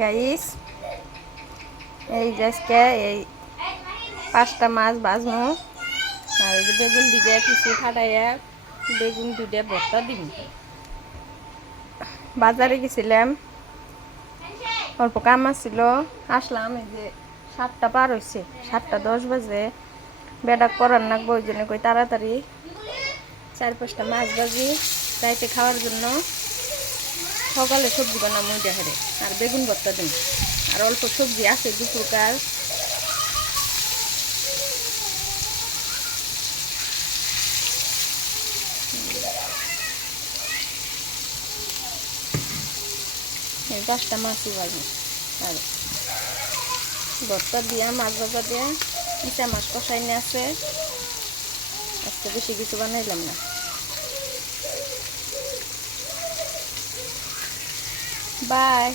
Guys এই যে আজকে এই 5টা মাছ ভাজমু আর এই যে বেগুন ভিজে পিছি ফাটাইয়া বেগুন দুইটা ভর্তা দিম। বাজারে গেছিলাম, অল্প কাম আছিল, আসলাম এই যে 7টা পার হয়েছে, 7টা 10 বাজে। বেডা করার নাকবো, ওই জন্য কই তাড়াতাড়ি 4-5টা মাছ ভাজি রাইতে খাওয়ার জন্য। সকালে সবজি বানাবো দেখারে আর বেগুন ভর্তা দিন, আর অল্প সবজি আছে দুপুরকার। এই 5টা মাছই ভাজি আর ভর্তা দিয়া মাছ ভাজা দিয়ে ইচা মাছ কষাই নিয়ে আছে। আজকে বেশি কিছু বানাইলাম না। বাই।